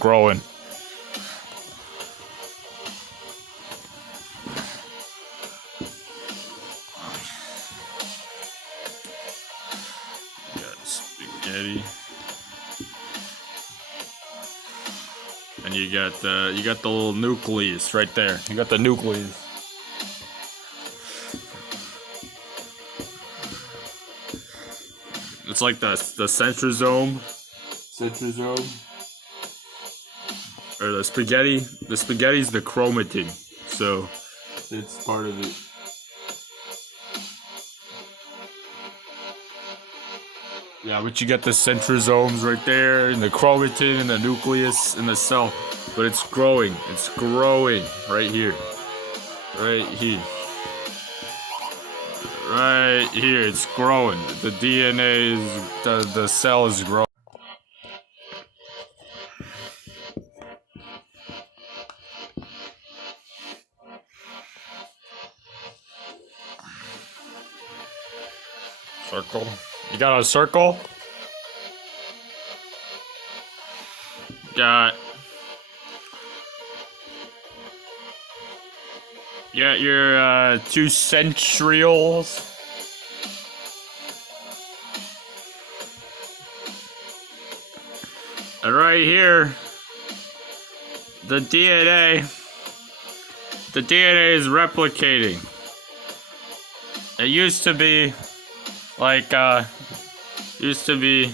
growing. Got spaghetti. And you got the little nucleus right there. You got the nucleus. It's like the centrosome. Or the spaghetti. The spaghetti's the chromatin. So it's part of it. Yeah, but you got the centrosomes right there, and the chromatin, and the nucleus, and the cell. But it's growing. It's growing right here. Right here. Right here. It's growing. The DNA is... The cell is growing. Circle. You got a circle? Got your two centrioles. And right here, the DNA is replicating. It used to be like, it used to be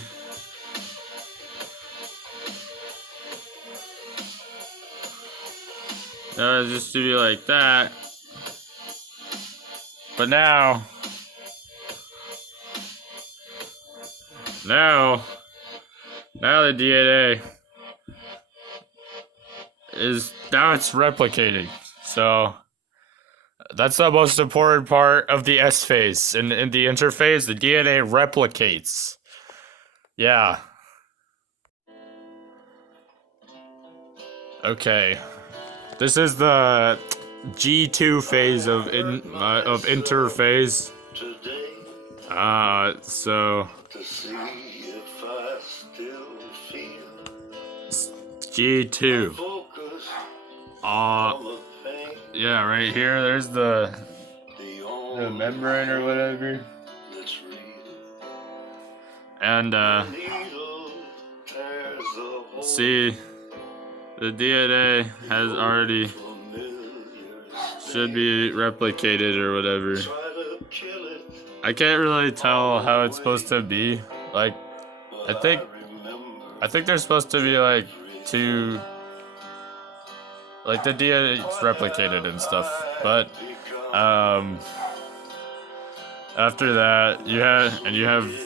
like that. But now the DNA is, now it's replicating. So that's the most important part of the S phase. In the interphase, the DNA replicates. Yeah. Okay. This is the G2 phase of interphase. So G2. Yeah, right here. There's the membrane or whatever. And see, the DNA has already should be replicated or whatever. I can't really tell how it's supposed to be. Like, I think there's supposed to be like two, like the DNA is replicated and stuff. But after that, you have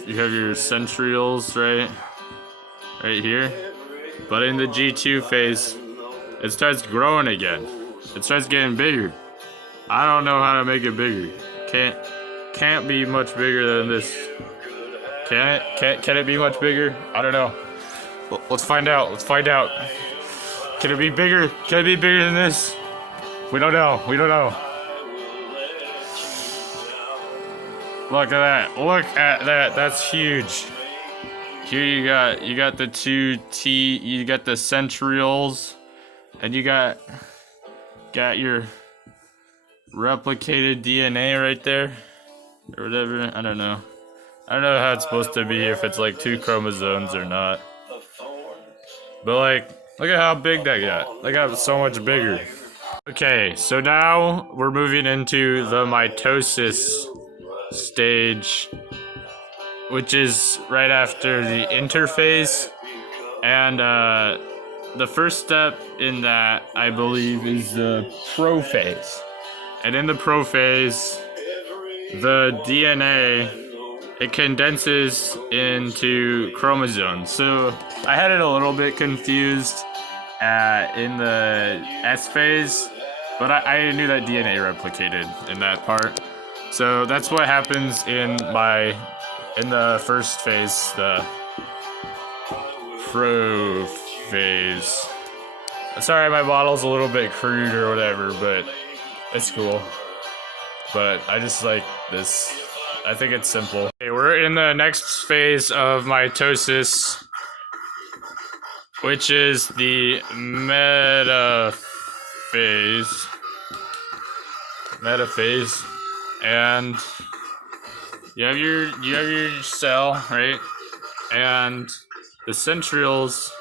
your centrioles right here. But in the G2 phase, it starts growing again. It starts getting bigger. I don't know how to make it bigger. Can't be much bigger than this. Can it? Can it be much bigger? I don't know. Let's find out. Can it be bigger? Can it be bigger than this? We don't know. Look at that. That's huge. Here you got the two you got the centrioles, and you got your replicated DNA right there, or whatever. I don't know how it's supposed to be, if it's like two chromosomes or not. But like, look at how big that got. That got so much bigger. Okay, so now we're moving into the mitosis stage, which is right after the interphase. And the first step in that, I believe, is the prophase. And in the prophase, the DNA, it condenses into chromosomes. So I had it a little bit confused in the S phase, but I knew that DNA replicated in that part. So that's what happens in the first phase, the prophase. Sorry, my bottle's a little bit crude or whatever, but it's cool. But I just like this. I think it's simple. Okay, we're in the next phase of mitosis. which is the metaphase. And you have your cell, right? And the centrioles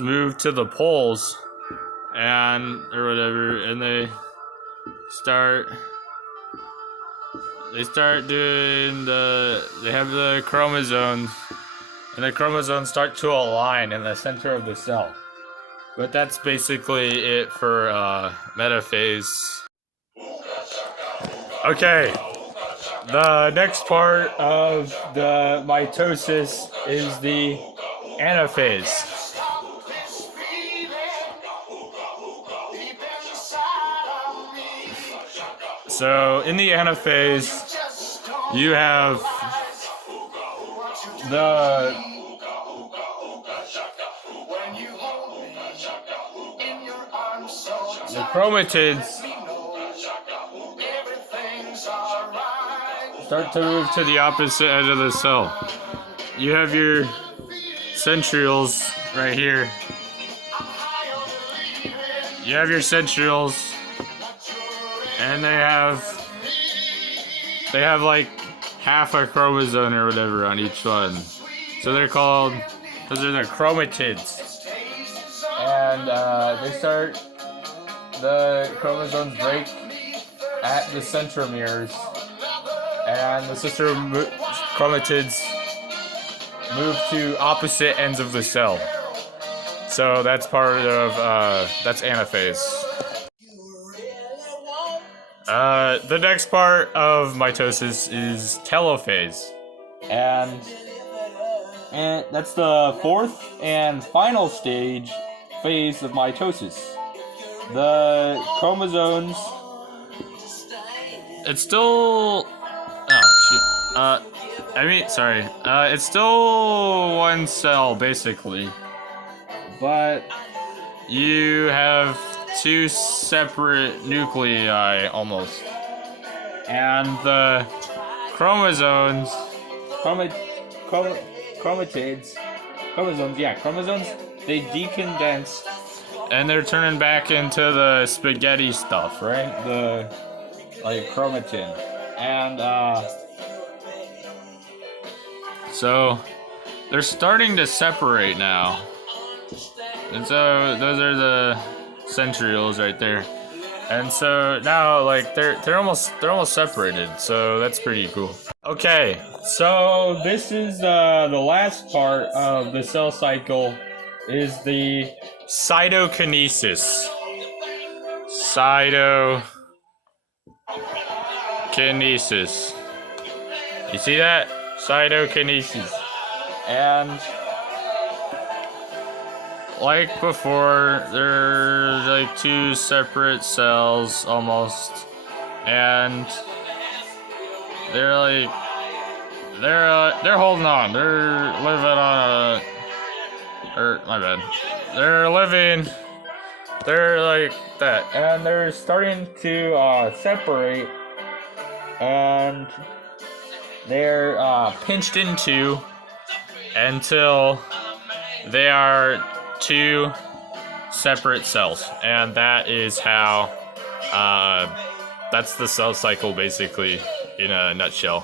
move to the poles and or whatever, and they start doing they have the chromosomes, and the chromosomes start to align in the center of the cell. But that's basically it for metaphase. Okay, the next part of the mitosis is the anaphase. So in the anaphase, you have the chromatids start to move to the opposite edge of the cell. You have your centrioles right here. You have your centrioles, and they have like half a chromosome or whatever on each one. So those are the chromatids. And the chromosomes break at the centromeres, and the sister chromatids move to opposite ends of the cell. So that's part of, that's anaphase. The next part of mitosis is telophase. And that's the fourth and final phase of mitosis. The chromosomes. It's still. Oh, shoot. It's still one cell, basically. But you have two separate nuclei, almost. And the chromosomes. Chromosomes, they decondense. And they're turning back into the spaghetti stuff, right? The, like, chromatin. And, so, they're starting to separate now. And so, those are the centrioles right there. And so, now, like, they're almost separated, so that's pretty cool. Okay, so this is, the last part of the cell cycle is the cytokinesis. Cytokinesis. You see that? Cytokinesis. And like before, they're like two separate cells almost. And they're holding on. They're living on they're like that, and they're starting to separate, and they're pinched into until they are two separate cells, and that is how that's the cell cycle basically in a nutshell.